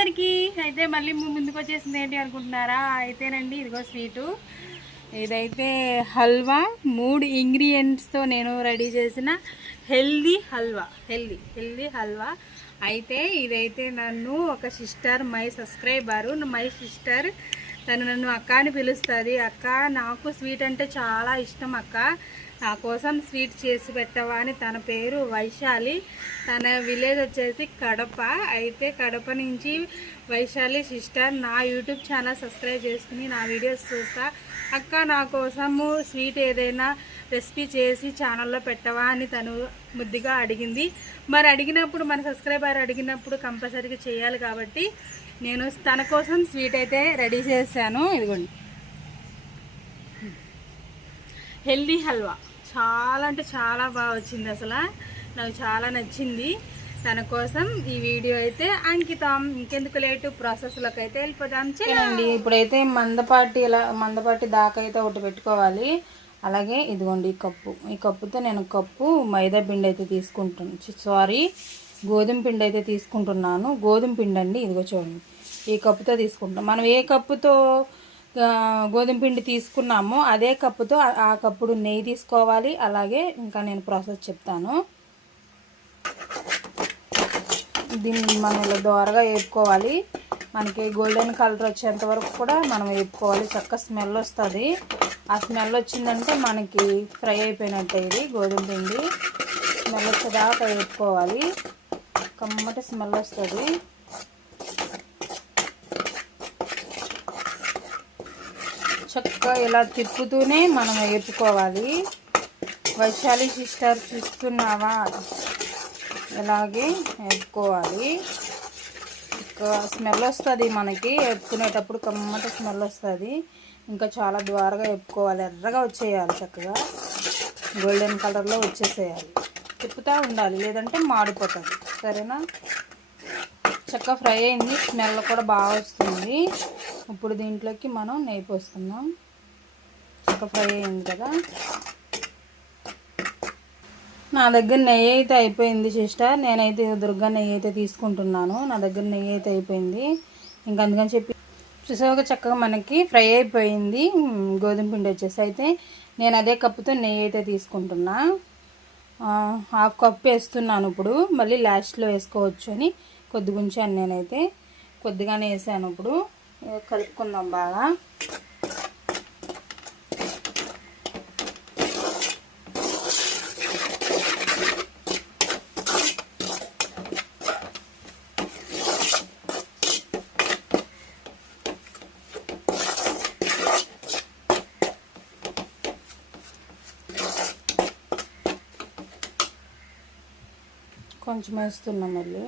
అందరికీ అయితే మళ్ళీ ముందుకు వచ్చేసింది ఏంటి అనుకుంటున్నారా? అయితేనండి ఇదిగో స్వీటు, ఇదైతే హల్వా 3 ఇంగ్రీడియంట్స్తో నేను రెడీ చేసిన హెల్దీ హల్వా. అయితే ఇదైతే నన్ను ఒక సిస్టర్, మై సిస్టర్, తను నన్ను అక్క అని పిలుస్తుంది. అక్క నాకు స్వీట్ అంటే చాలా ఇష్టం అక్క, నా కోసం స్వీట్ చేసి పెట్టవా అని. తన పేరు వైశాలి, తన విలేజ్ వచ్చేసి కడప. అయితే కడప నుంచి వైశాలి సిస్టర్ నా యూట్యూబ్ ఛానల్ సబ్స్క్రైబ్ చేసుకుని నా వీడియోస్ చూస్తా. అక్క నా కోసము స్వీట్ ఏదైనా రెసిపీ చేసి ఛానల్లో పెట్టవా అని తను ముద్దుగా అడిగింది. మరి అడిగినప్పుడు మన సబ్స్క్రైబర్ అడిగినప్పుడు కంపల్సరీగా చేయాలి కాబట్టి నేను తన కోసం స్వీట్ అయితే రెడీ చేశాను. ఇదిగోండి హెల్దీ హల్వా, చాలా అంటే చాలా బాగా వచ్చింది, అసలు నాకు చాలా నచ్చింది. తన కోసం ఈ వీడియో అయితే అంకితం. ఇంకెందుకు లేటు, ప్రాసెస్లోకి అయితే వెళ్ళిపోదాం. చేయండి. ఇప్పుడైతే మందపాటి దాకా అయితే ఒకటి పెట్టుకోవాలి. అలాగే ఇదిగోండి ఈ కప్పుతో నేను కప్పు మైదా పిండి అయితే గోధుమ పిండి అయితే తీసుకుంటున్నాను. గోధుమ పిండి అండి, ఇదిగో చూడండి ఈ కప్పుతో తీసుకుంటాం. మనం ఏ కప్పుతో గోధుమ పిండి తీసుకున్నామో అదే కప్పుతో ఆ కప్పుడు నెయ్యి తీసుకోవాలి. అలాగే ఇంకా నేను ప్రాసెస్ చెప్తాను. దీన్ని మనం ఇలా దోరగా వేపుకోవాలి. మనకి గోల్డెన్ కలర్ వచ్చేంత వరకు కూడా మనం వేపుకోవాలి. చక్కగా స్మెల్ వస్తుంది. ఆ స్మెల్ వచ్చిందంటే మనకి ఫ్రై అయిపోయినట్టే. ఇది గోధుమ పిండి స్మెల్ వచ్చేదాకా వేపుకోవాలి. కమ్మటి స్మెల్ వస్తుంది. చక్కగా ఇలా తిప్పుతూనే మనం వేపుకోవాలి. వైశాలి సిస్టర్ చూస్తున్నావా, ఇలాగే వేపుకోవాలి. స్మెల్ వస్తుంది మనకి వేపుకునేటప్పుడు, కమ్మటి స్మెల్ వస్తుంది. ఇంకా చాలా ద్వారగా వేపుకోవాలి. ఎర్రగా వచ్చేయాలి, చక్కగా గోల్డెన్ కలర్లో వచ్చేసేయాలి. తిప్పుతూ ఉండాలి, లేదంటే మాడిపోతుంది. సరేనా? చక్కగా ఫ్రై అయింది, స్మెల్ కూడా బాగా వస్తుంది. ఇప్పుడు దీంట్లోకి మనం నెయ్యి పోసుకుందాం. చక్కగా ఫ్రై అయింది కదా. నా దగ్గర నెయ్యి అయితే అయిపోయింది సిస్టర్. నేనైతే దుర్గా నెయ్యి అయితే తీసుకుంటున్నాను. నా దగ్గర నెయ్యి అయితే అయిపోయింది. ఇంకా అందుకని చెప్పి చూసాక చక్కగా మనకి ఫ్రై అయిపోయింది గోధుమ పిండి వచ్చేసి. అయితే నేను అదే కప్పుతో నెయ్యి అయితే తీసుకుంటున్నా. 1/2 కప్ వేస్తున్నాను. ఇప్పుడు మళ్ళీ లాస్ట్లో వేసుకోవచ్చు అని కొద్దిగా ఉంచాను. నేనైతే కొద్దిగానే వేసాను. ఇప్పుడు కలుపుకుందాం బాగా. కొంచెం వేస్తున్నాం మళ్ళీ.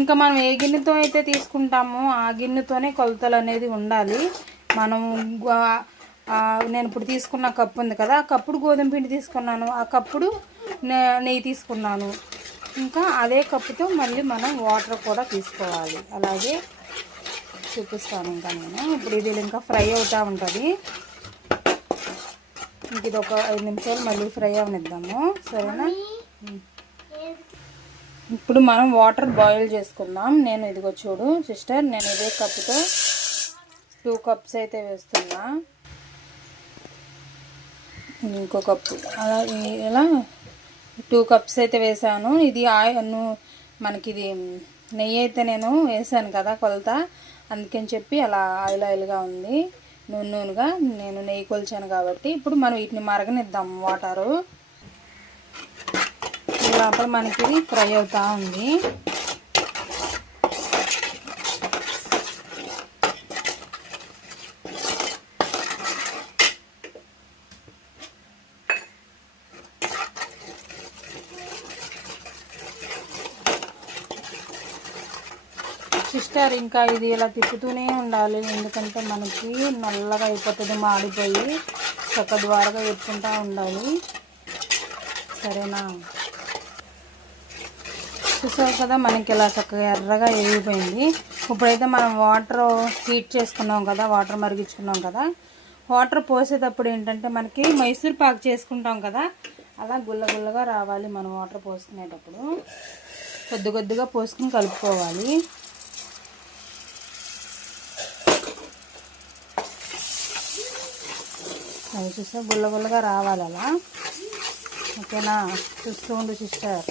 ఇంకా మనం ఏ గిన్నెతో అయితే తీసుకుంటామో ఆ గిన్నెతోనే కొలతలు అనేది ఉండాలి. మనం నేను ఇప్పుడు తీసుకున్న కప్పు ఉంది కదా, ఆ కప్పుడు గోధుమ పిండి తీసుకున్నాను, ఆ కప్పుడు నెయ్యి తీసుకున్నాను. ఇంకా అదే కప్పుతో మళ్ళీ మనం వాటర్ కూడా తీసుకోవాలి. అలాగే చూపిస్తాను ఇంకా నేను. ఇప్పుడు ఇది ఇంకా ఫ్రై అవుతూ ఉంటుంది. ఇంక ఇది ఒక 5 నిమిషాలు మళ్ళీ ఫ్రై అవనిద్దాము. సరేనా? ఇప్పుడు మనం వాటర్ బాయిల్ చేసుకుందాం. నేను ఇదిగో చూడు సిస్టర్, నేను ఇదే కప్పుతో 2 కప్స్ అయితే వేస్తున్నా. ఇంకో కప్పు అలా ఇలా 2 కప్స్ అయితే వేసాను. ఇది మనకి ఇది నెయ్యి అయితే నేను వేసాను కదా కొలత, అందుకని చెప్పి అలా ఆయిల్గా ఉంది, నూనెగా. నేను నెయ్యి కొలిచాను కాబట్టి ఇప్పుడు మనం వీటిని మరగనిద్దాం. వాటరు లోపల మనకి ఇది ఫ్రై అవుతూ ఉంది. సిస్టర్ ఇంకా ఇది ఇలా తిప్పుతూనే ఉండాలి, ఎందుకంటే మనకి నల్లగా అయిపోతుంది, మాడిపోయి. చక్క ద్వారగా పెట్టుకుంటూ ఉండాలి. సరేనా? చూసావు కదా మనకి ఇలా చక్కగా ఎర్రగా వేగిపోయింది. ఇప్పుడైతే మనం వాటర్ హీట్ చేసుకున్నాం కదా, వాటర్ మరిగించుకున్నాం కదా, వాటర్ పోసేటప్పుడు ఏంటంటే మనకి మైసూర్ పాక్ చేసుకుంటాం కదా, అలా గుల్లగా రావాలి. మనం వాటర్ పోసుకునేటప్పుడు కొద్దిగా పోసుకుని కలుపుకోవాలి. అది చూస్తే గుల్లగా రావాలి అలా. ఓకేనా, చూస్తూ ఉండు సిస్టర్.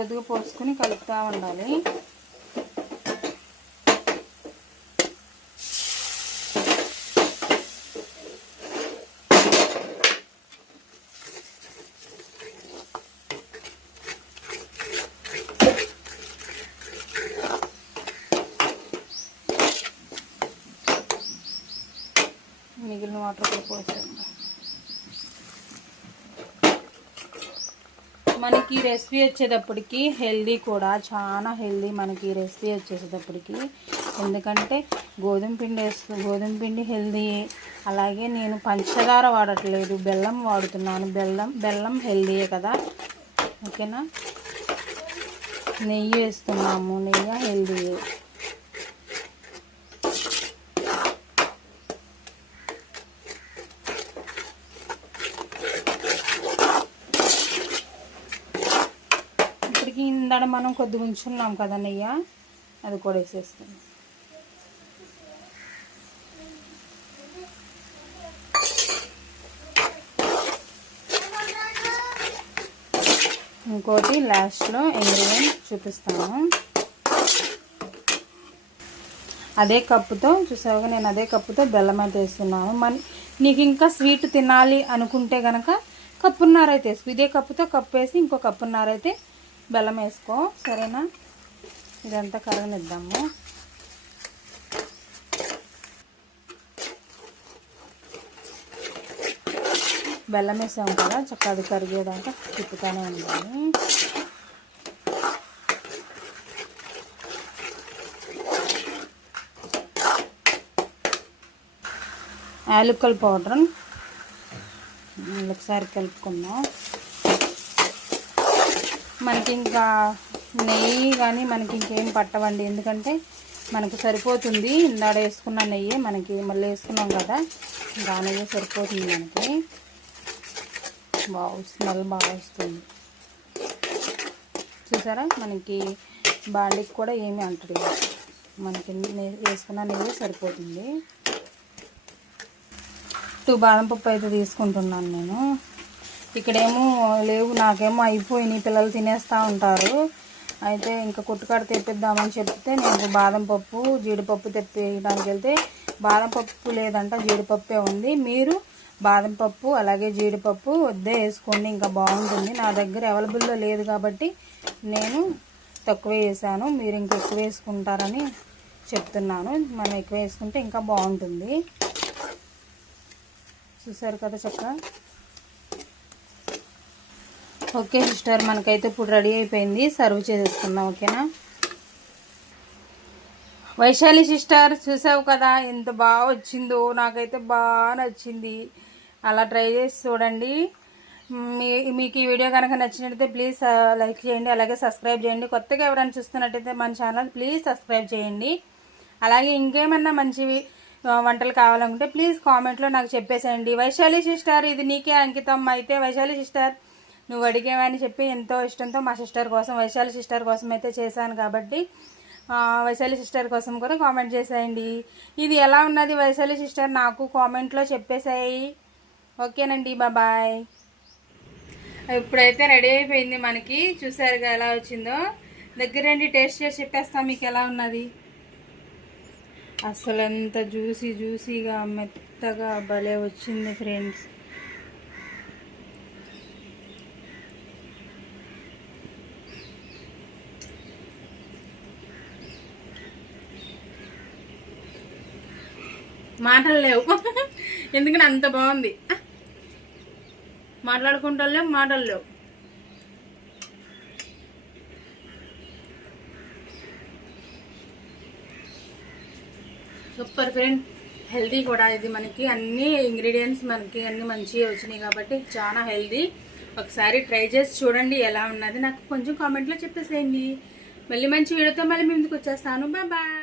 కొద్దిగా పోసుకొని కలుపుతూ ఉండాలి. మిగిలిన వాటర్ కూడా పోసాం. మనకి రెసిపీ వచ్చేటప్పటికి హెల్దీ కూడా, చాలా హెల్దీ మనకి రెసిపీ వచ్చేసేటప్పటికి. ఎందుకంటే గోధుమ పిండి హెల్దీ. అలాగే నేను పంచదార వాడట్లేదు, బెల్లం వాడుతున్నాను. బెల్లం హెల్దీయే కదా. ఓకేనా, నెయ్యి వేస్తున్నాము, నెయ్యి హెల్దీయే. ఇందాక మనం కొద్దిగా ఉంచున్నాం కదా నెయ్యి, అది కూడా వేసేస్తాం. ఇంకోటి లాస్ట్లో ఇంగ్రీడియంట్ చూపిస్తాను. అదే కప్పుతో చూసావుగా, నేను అదే కప్పుతో బెల్లం అయితే వేస్తున్నాను. నీకు ఇంకా స్వీట్ తినాలి అనుకుంటే కనుక కప్పున్నర అయితే వేసుకో. ఇదే కప్పుతో కప్పు వేసి ఇంకో కప్పున్నర అయితే బెల్లం వేసుకో. సరేనా, ఇదంతా కరగనిద్దాము. బెల్లం వేసాము కదా, చక్కగా అది కరిగేదాకా తిప్పుతూనే ఉండాలి. యాలకుల పౌడర్ ఒకసారి కలుపుకుందాం. మనకి ఇంకా నెయ్యి కానీ మనకి ఇంకేం పట్టవండి, ఎందుకంటే మనకు సరిపోతుంది. ఇందాడ వేసుకున్న నెయ్యి మనకి మళ్ళీ వేసుకున్నాం కదా, ఇంకా నెయ్యి సరిపోతుంది మనకి. స్మెల్ బాగా వస్తుంది చూసారా. మనకి బాండికి కూడా ఏమీ అంటది, మనకి వేసుకున్న నెయ్యి సరిపోతుంది. 2 బాదం పప్పు అయితే తీసుకుంటున్నాను నేను. ఇక్కడేమో లేవు, నాకేమో అయిపోయినాయి, పిల్లలు తినేస్తూ ఉంటారు. అయితే ఇంకా కొట్టుకాడ తెప్పిద్దామని చెప్తే నేను బాదం పప్పు జీడిపప్పు తెప్పియడానికి వెళ్తే బాదం పప్పు లేదంట, జీడిపప్పే ఉంది. మీరు బాదం పప్పు అలాగే జీడిపప్పు వద్దే వేసుకోండి, ఇంకా బాగుంటుంది. నా దగ్గర అవైలబుల్లో లేదు కాబట్టి నేను తక్కువ వేసాను. మీరు ఇంకా ఎక్కువ వేసుకుంటారని చెప్తున్నాను. మనం ఎక్కువ వేసుకుంటే ఇంకా బాగుంటుంది. చూసారు కదా చక్కగా. ఓకే సిస్టర్, మనకైతే ఇప్పుడు రెడీ అయిపోయింది, సర్వ్ చేసేసుకుందాం. ఓకేనా. వైశాలి సిస్టర్ చూసావు కదా ఎంత బాగా వచ్చిందో, నాకైతే బాగా నచ్చింది. అలా ట్రై చేసి చూడండి. మీకు ఈ వీడియో కనుక నచ్చినట్లయితే ప్లీజ్ లైక్ చేయండి, అలాగే సబ్స్క్రైబ్ చేయండి. కొత్తగా ఎవరైనా చూస్తున్నట్టయితే మన ఛానల్ ప్లీజ్ సబ్స్క్రైబ్ చేయండి. అలాగే ఇంకేమన్నా మంచివి వంటలు కావాలనుకుంటే ప్లీజ్ కామెంట్లో నాకు చెప్పేసేయండి. వైశాలి సిస్టర్ ఇది నీకే అంకితం. అయితే వైశాలి సిస్టర్ నువ్వు అడిగేవని చెప్పి ఎంతో ఇష్టంతో మా సిస్టర్ కోసం, వైశాలి సిస్టర్ కోసం అయితే చేశాను కాబట్టి వైశాలి సిస్టర్ కోసం కూడా కామెంట్ చేసేయండి. ఇది ఎలా ఉన్నది వైశాలి సిస్టర్ నాకు కామెంట్లో చెప్పేసాయి. ఓకేనండి, బాయ్. ఇప్పుడైతే రెడీ అయిపోయింది మనకి. చూసారుగా ఎలా వచ్చిందో. దగ్గరండి టేస్ట్ చేసి చెప్పేస్తాం మీకు ఎలా ఉన్నది. అసలు ఎంత జ్యూసీగా మెత్తగా భలే వచ్చింది ఫ్రెండ్స్. మాటలు లేవు ఎందుకంటే అంత బాగుంది. మాట్లాడుకుంటా లేవు, మాటలు లేవు. సూపర్ ఫ్రెండ్, హెల్దీ కూడా. ఇది మనకి అన్ని ఇంగ్రీడియంట్స్ మనకి అన్ని మంచిగా వచ్చినాయి కాబట్టి చాలా హెల్దీ. ఒకసారి ట్రై చేసి చూడండి ఎలా ఉన్నది. నాకు కొంచెం కామెంట్లో చెప్పేసేయండి. మళ్ళీ మంచి వీడియోతో మళ్ళీ మీ ముందుకు వచ్చేస్తాను. బాయ్.